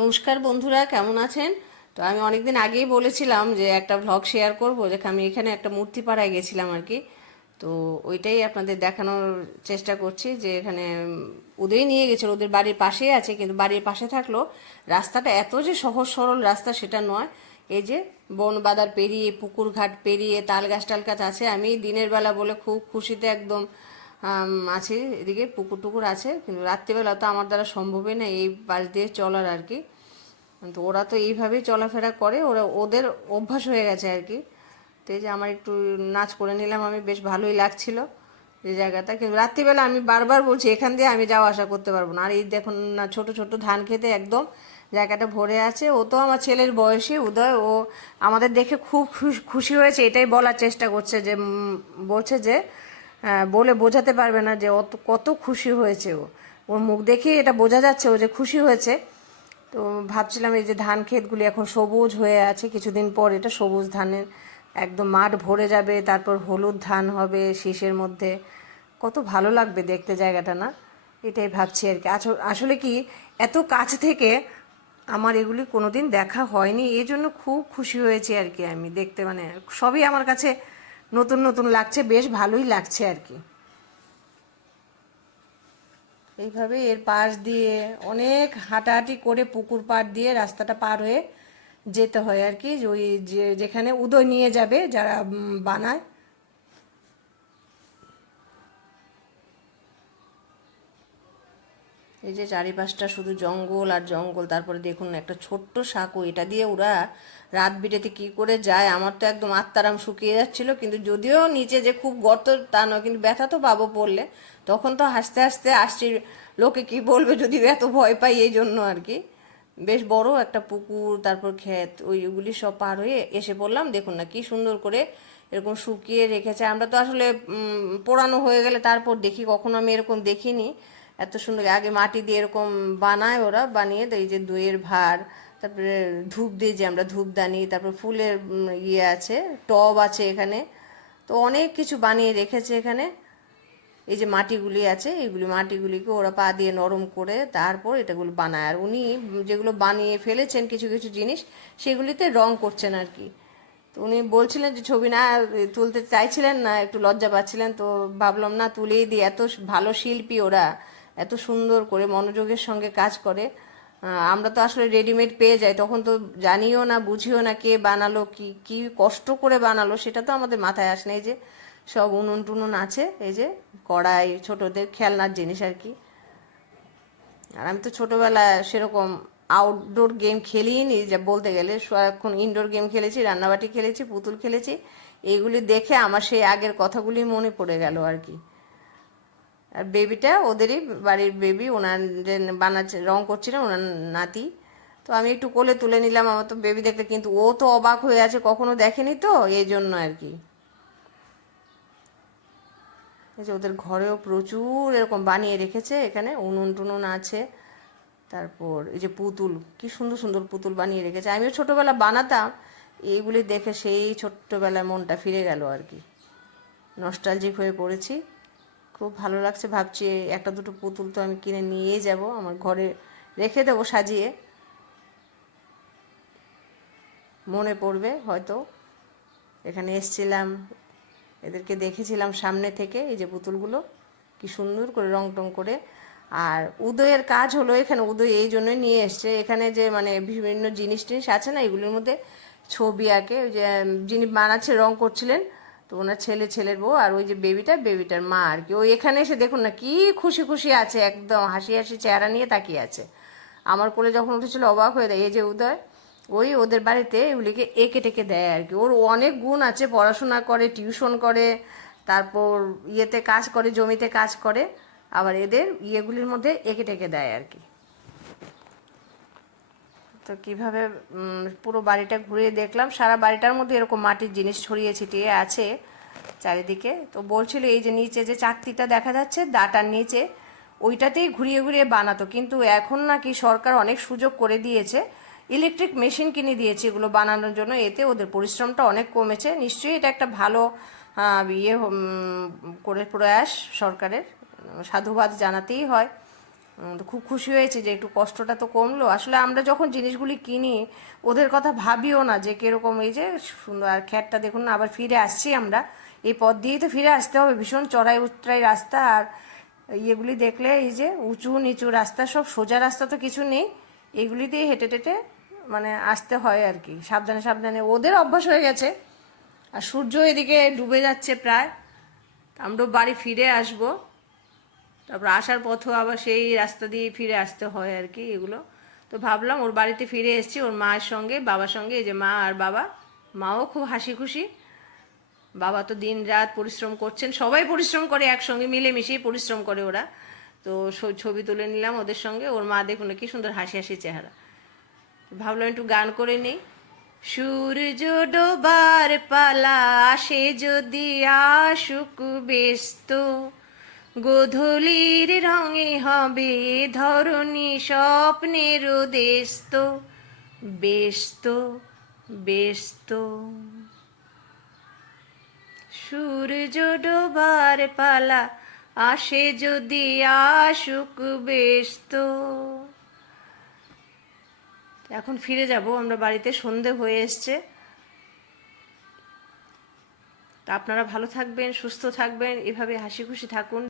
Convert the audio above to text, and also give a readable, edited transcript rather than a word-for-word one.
নমস্কার বন্ধুরা, কেমন আছেন? তো আমি অনেকদিন আগেই বলেছিলাম যে একটা ভ্লগ শেয়ার করব, যে আমি এখানে একটা মূর্তি পাড়ায় গেছিলাম আর কি। তো ওইটাই আপনাদের দেখানোর চেষ্টা করছি, যে এখানে ওদেরই নিয়ে গেছিল, ওদের বাড়ির পাশেই আছে, কিন্তু বাড়ির পাশে থাকলো রাস্তাটা এত যে সহজ সরল রাস্তা সেটা নয়। এই যে বন বাদার পেরিয়ে, পুকুর ঘাট পেরিয়ে, তাল গাছ টাল গাছ আছে। আমি দিনের বেলা বলে খুব খুশিতে একদম আছি, এদিকে পুকুর টুকুর আছে, কিন্তু রাত্রিবেলা তো আমার দ্বারা সম্ভবই না এই পাশ দিয়ে চলার আর কি। তো ওরা তো এইভাবেই চলাফেরা করে, ওরা ওদের অভ্যাস হয়ে গেছে আর কি। তো এই যে আমার একটু নাচ করে নিলাম আমি, বেশ ভালোই লাগছিল যে জায়গাটা। কিন্তু রাত্রিবেলা আমি বারবার বলছি এখান দিয়ে আমি যাওয়া আসা করতে পারবো না। আর এই দেখুন না, ছোট ছোট ধান খেতে একদম জায়গাটা ভরে আছে। ও তো আমার ছেলের বয়সী উদয়, ও আমাদের দেখে খুব খুশি হয়েছে, এটাই বলার চেষ্টা করছে, যে বলছে যে বলে বোঝাতে পারবে না যে কত খুশি হয়েছে ও। ওর মুখ দেখেই এটা বোঝা যাচ্ছে ও যে খুশি হয়েছে। তো ভাবছিলাম এই যে ধান ক্ষেতগুলি এখন সবুজ হয়ে আছে, কিছুদিন পর এটা সবুজ ধানের একদম মাঠ ভরে যাবে, তারপর হলুদ ধান হবে শীষের মধ্যে। কত ভালো লাগবে দেখতে জায়গাটা, না? এটাই ভাবছি আর কি। আসলে কি, এত কাছ থেকে আমার এগুলি কোনোদিন দেখা হয়নি, এই জন্য খুব খুশি হয়েছি আর কি। আমি দেখতে মানে সবই আমার কাছে নতুন নতুন লাগছে, বেশ ভালোই লাগছে আর কি। এইভাবে এর পাশ দিয়ে অনেক হাঁটাহাঁটি করে পুকুর পাড় দিয়ে রাস্তাটা পার হয়ে যেতে হয় আর কি, যে ওই যেখানে উদয় নিয়ে যাবে যারা বানায়। এই যে চারিপাশটা শুধু জঙ্গল আর জঙ্গল। তারপরে দেখুন একটা ছোট্ট সাঁকো, এটা দিয়ে ওরা রাত বিরেতে কি করে যায়, আমার তো একদম আত্মারাম শুকিয়ে যাচ্ছিল। কিন্তু যদিও নিচে যে খুব গর্ত তা নয়, কিন্তু ব্যথা তো পাবো পড়লে। তখন তো হাসতে হাসতে আসছি, লোকে কি বলবে যদি এত ভয় পাই, এই জন্য আর কি। বেশ বড় একটা পুকুর, তারপর ক্ষেত, ওইগুলি সব পার হয়ে এসে পড়লাম। দেখুন না কি সুন্দর করে এরকম শুকিয়ে রেখেছে। আমরা তো আসলে পোড়ানো হয়ে গেলে তারপর দেখি, কখনো আমি এরকম দেখিনি এত সুন্দর। আগে মাটি দিয়ে এরকম বানায় ওরা, বানিয়ে এই যে দইয়ের ভাঁড়, তারপরে ধূপ দিয়ে যে আমরা ধূপদানি, তারপর ফুলের ইয়ে আছে, টব আছে এখানে। তো অনেক কিছু বানিয়ে রেখেছে এখানে। এই যে মাটিগুলি আছে, এইগুলি মাটিগুলিকে ওরা পা দিয়ে নরম করে তারপর এটাগুলো বানায়। আর উনি যেগুলো বানিয়ে ফেলেছেন কিছু কিছু জিনিস, সেগুলিতে রং করছেন আর কি। তো উনি বলছিলেন যে ছবি না তুলতে চাইছিলেন না, একটু লজ্জা পাচ্ছিলেন। তো ভাবলাম না তুলেই দিই, এত ভালো শিল্পী ওরা, এত সুন্দর করে মনোযোগের সঙ্গে কাজ করে। আমরা তো আসলে রেডিমেড পেয়ে যাই, তখন তো জানিও না বুঝিও না কে বানালো, কি কি কষ্ট করে বানালো, সেটা তো আমাদের মাথায় আসে না। এই যে সব উনুন টুনুন আছে, এই যে কড়াই, ছোটদের খেলনার জিনিস আর কি। আর আমি তো ছোটবেলায় সেরকম আউটডোর গেম খেলিই নি, যা বলতে গেলে সারাক্ষণ ইনডোর গেম খেলেছি, রান্নাবাটি খেলেছি, পুতুল খেলেছি। এইগুলি দেখে আমার সেই আগের কথাগুলি মনে পড়ে গেল আর কি। আর বেবিটা ওদেরই বাড়ির বেবি, ওনার যে বানাচ্ছে রং করছিলেন ওনার নাতি। তো আমি একটু কোলে তুলে নিলাম, আমার তো বেবি দেখতে, কিন্তু ও তো অবাক হয়ে আছে, কখনো দেখেনি তো, এই জন্য আর কি। এই যে ওদের ঘরেও প্রচুর এরকম বানিয়ে রেখেছে, এখানে উনুন টুনুন আছে। তারপর এই যে পুতুল, কি সুন্দর সুন্দর পুতুল বানিয়ে রেখেছে। আমিও ছোটবেলা বানাতাম, এইগুলি দেখে সেই ছোট্টবেলায় মনটা ফিরে গেল আর কি। নস্টালজিক হয়ে পড়েছি, খুব ভালো লাগছে। ভাবছি একটা দুটো পুতুল তো আমি কিনে নিয়েই যাব, আমার ঘরে রেখে দেবো সাজিয়ে, মনে পড়বে হয়তো এখানে এসছিলাম, এদেরকে দেখেছিলাম সামনে থেকে। এই যে পুতুলগুলো কি সুন্দর করে রং টং করে। আর উদয়ের কাজ হলো এখানে, উদয় এই জন্যই নিয়ে এসছে এখানে, যে মানে বিভিন্ন জিনিস টিনিস আছে না, এগুলির মধ্যে ছবি আঁকে। ওই যে যিনি বানাচ্ছে, রং করছিলেন, তো ওনার ছেলে, ছেলের বউ, আর ওই যে বেবিটা, বেবিটার মা আর কি। ওই এখানে এসে দেখুন না কি খুশি খুশি আছে, একদম হাসি হাসি চেহারা নিয়ে তাকিয়ে আছে। আমার কোলে যখন উঠেছিল অবাক হয়ে দেয়। এই যে উদয়, ওই ওদের বাড়িতে এগুলিকে এঁকে টেকে দেয় আর কি। ওর অনেক গুণ আছে, পড়াশোনা করে, টিউশন করে, তারপর ইয়েতে কাজ করে, জমিতে কাজ করে, আবার এদের ইয়েগুলির মধ্যে এঁকে টেকে দেয় আর কি। তো কীভাবে পুরো বাড়িটা ঘুরিয়ে দেখলাম, সারা বাড়িটার মধ্যে এরকম মাটির জিনিস ছড়িয়ে ছিটিয়ে আছে চারিদিকে। তো বলছিল এই যে নিচে যে চাকতিটা দেখা যাচ্ছে দাটার নিচে, ওইটাতেই ঘুরিয়ে ঘুরিয়ে বানাতো, কিন্তু এখন নাকি সরকার অনেক সুযোগ করে দিয়েছে, ইলেকট্রিক মেশিন কিনে দিয়েছে এগুলো বানানোর জন্য। এতে ওদের পরিশ্রমটা অনেক কমেছে। নিশ্চয়ই এটা একটা ভালো ইয়ে করে প্রয়াস সরকারের, সাধুবাদ জানাতেই হয়। তো খুব খুশি হয়েছে যে একটু কষ্টটা তো কমলো। আসলে আমরা যখন জিনিসগুলি কিনি ওদের কথা ভাবিও না যে কিরকম, এই যে সুন্দর। আর খ্যাটটা দেখুন না, আবার ফিরে আসছি আমরা, এই পথ দিয়েই তো ফিরে আসতে হবে, ভীষণ চড়াই উৎরাই রাস্তা। আর ইয়েগুলি দেখলে, এই যে উঁচু নিচু রাস্তা, সব সোজা রাস্তা তো কিছু নেই, এগুলি দিয়ে হেঁটে টেটে মানে আসতে হয় আর কি, সাবধানে সাবধানে। ওদের অভ্যাস হয়ে গেছে। আর সূর্য এদিকে ডুবে যাচ্ছে প্রায়, আমরাও বাড়ি ফিরে আসবো। তারপর আসার পথও আবার সেই রাস্তা দিয়ে ফিরে আসতে হয় আর কি এগুলো। তো ভাবলাম ওর বাড়িতে ফিরে এসেছি ওর মায়ের সঙ্গে বাবার সঙ্গে, এই যে মা আর বাবা, মাও খুব হাসি খুশি। বাবা তো দিন রাত পরিশ্রম করছেন, সবাই পরিশ্রম করে একসঙ্গে, মিলেমিশেই পরিশ্রম করে ওরা। তো ছবি তুলে নিলাম ওদের সঙ্গে। ওর মা দেখুন না কি সুন্দর হাসি হাসি চেহারা। ভাবলাম একটু গান করে নিই। সূর্য ডোবার পালা আসে যদি আসুক ব্যস্ত, গোধূলির রঙে হবে ধরণী স্বপ্নের দেস্ত, ব্যস্ত ব্যস্ত। সূর্য ডোবার পালা আসে যদি আসুক ব্যস্ত। এখন ফিরে যাব আমরা বাড়িতে, সন্ধে হয়ে এসছে। তা আপনারা ভালো থাকবেন, সুস্থ থাকবেন, এভাবে হাসি খুশি থাকুন।